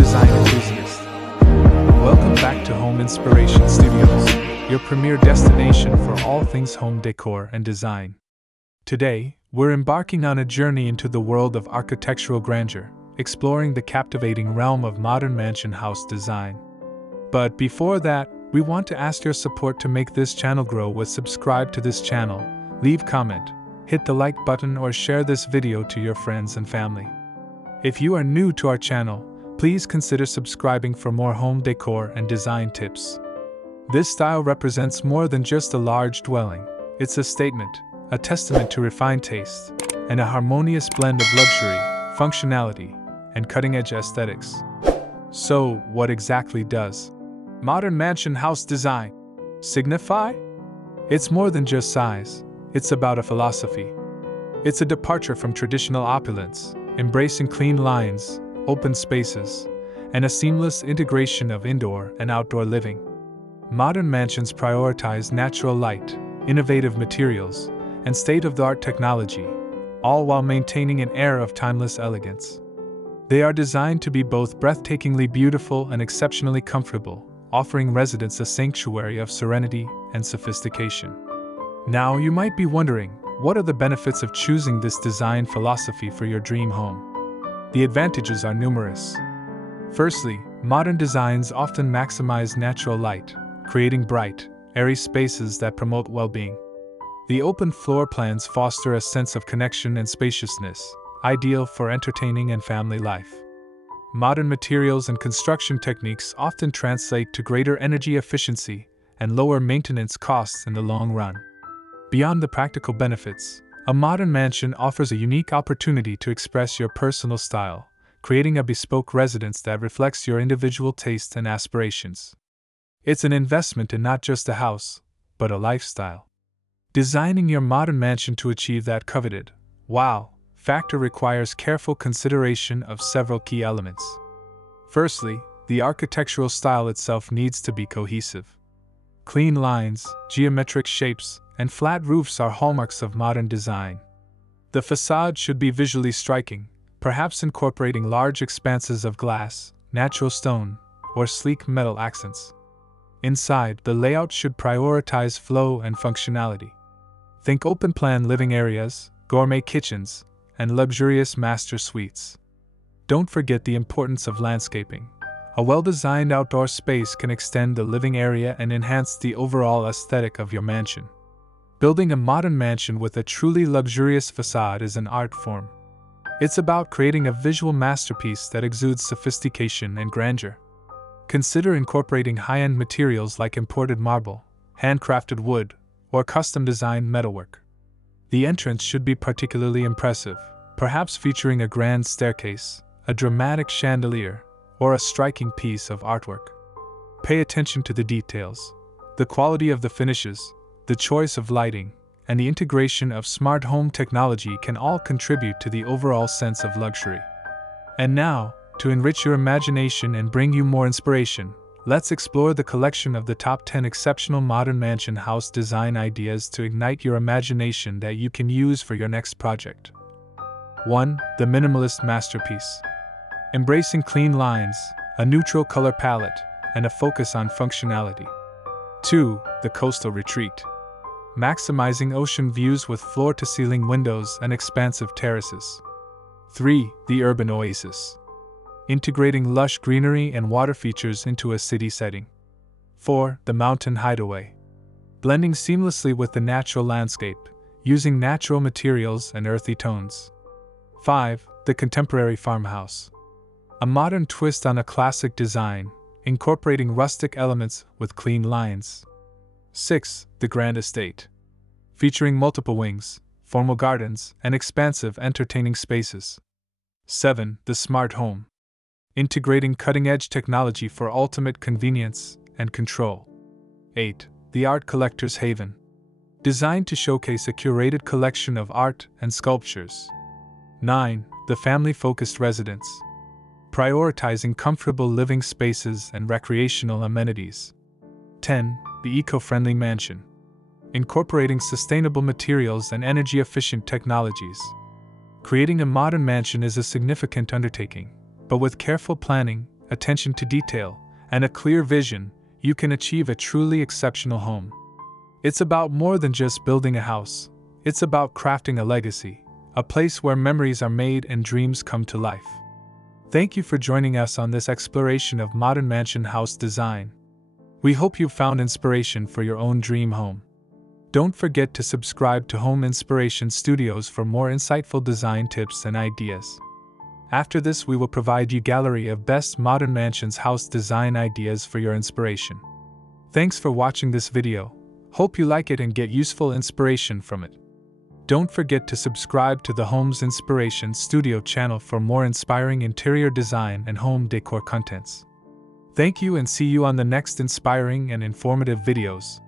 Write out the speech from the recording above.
design enthusiast. Welcome back to Home Inspiration Studios, your premier destination for all things home decor and design. Today, we're embarking on a journey into the world of architectural grandeur, exploring the captivating realm of modern mansion house design. But before that, we want to ask your support to make this channel grow. With subscribe to this channel, leave comment, hit the like button, or share this video to your friends and family. If you are new to our channel, please consider subscribing for more home decor and design tips. This style represents more than just a large dwelling. It's a statement, a testament to refined taste, and a harmonious blend of luxury, functionality, and cutting-edge aesthetics. So, what exactly does modern mansion house design signify? It's more than just size. It's about a philosophy. It's a departure from traditional opulence, embracing clean lines, open spaces, and a seamless integration of indoor and outdoor living. Modern mansions prioritize natural light, innovative materials, and state-of-the-art technology, all while maintaining an air of timeless elegance. They are designed to be both breathtakingly beautiful and exceptionally comfortable, offering residents a sanctuary of serenity and sophistication. Now, you might be wondering, what are the benefits of choosing this design philosophy for your dream home? The advantages are numerous. Firstly, modern designs often maximize natural light, creating bright, airy spaces that promote well-being. The open floor plans foster a sense of connection and spaciousness, ideal for entertaining and family life. Modern materials and construction techniques often translate to greater energy efficiency and lower maintenance costs in the long run. Beyond the practical benefits, a modern mansion offers a unique opportunity to express your personal style, creating a bespoke residence that reflects your individual tastes and aspirations. It's an investment in not just a house, but a lifestyle. Designing your modern mansion to achieve that coveted wow factor requires careful consideration of several key elements. Firstly, the architectural style itself needs to be cohesive. Clean lines, geometric shapes, and flat roofs are hallmarks of modern design. The facade should be visually striking, perhaps incorporating large expanses of glass, natural stone, or sleek metal accents. Inside, the layout should prioritize flow and functionality. Think open-plan living areas, gourmet kitchens, and luxurious master suites. Don't forget the importance of landscaping. A well-designed outdoor space can extend the living area and enhance the overall aesthetic of your mansion. Building a modern mansion with a truly luxurious facade is an art form. It's about creating a visual masterpiece that exudes sophistication and grandeur. Consider incorporating high-end materials like imported marble, handcrafted wood, or custom-designed metalwork. The entrance should be particularly impressive, perhaps featuring a grand staircase, a dramatic chandelier, or a striking piece of artwork. Pay attention to the details. The quality of the finishes, the choice of lighting, and the integration of smart home technology can all contribute to the overall sense of luxury. And now, to enrich your imagination and bring you more inspiration, let's explore the collection of the top 10 exceptional modern mansion house design ideas to ignite your imagination that you can use for your next project. 1. The minimalist masterpiece. Embracing clean lines, a neutral color palette, and a focus on functionality. 2. The coastal retreat. Maximizing ocean views with floor-to-ceiling windows and expansive terraces. 3. The urban oasis. Integrating lush greenery and water features into a city setting. 4. The mountain hideaway. Blending seamlessly with the natural landscape, using natural materials and earthy tones. 5. The contemporary farmhouse. A modern twist on a classic design, incorporating rustic elements with clean lines. 6. The grand estate. Featuring multiple wings, formal gardens, and expansive entertaining spaces. 7. The smart home. Integrating cutting-edge technology for ultimate convenience and control. 8. The art collector's haven. Designed to showcase a curated collection of art and sculptures. 9. The family-focused residence. Prioritizing comfortable living spaces and recreational amenities. 10. The eco-friendly mansion. Incorporating sustainable materials and energy-efficient technologies. Creating a modern mansion is a significant undertaking, but with careful planning, attention to detail, and a clear vision, you can achieve a truly exceptional home. It's about more than just building a house. It's about crafting a legacy, a place where memories are made and dreams come to life. Thank you for joining us on this exploration of modern mansion house design. We hope you found inspiration for your own dream home. Don't forget to subscribe to Home Inspiration Studios for more insightful design tips and ideas. After this, we will provide you gallery of best modern mansions house design ideas for your inspiration. Thanks for watching this video. Hope you like it and get useful inspiration from it. Don't forget to subscribe to the Home's Inspiration Studio channel for more inspiring interior design and home decor contents. Thank you and see you on the next inspiring and informative videos.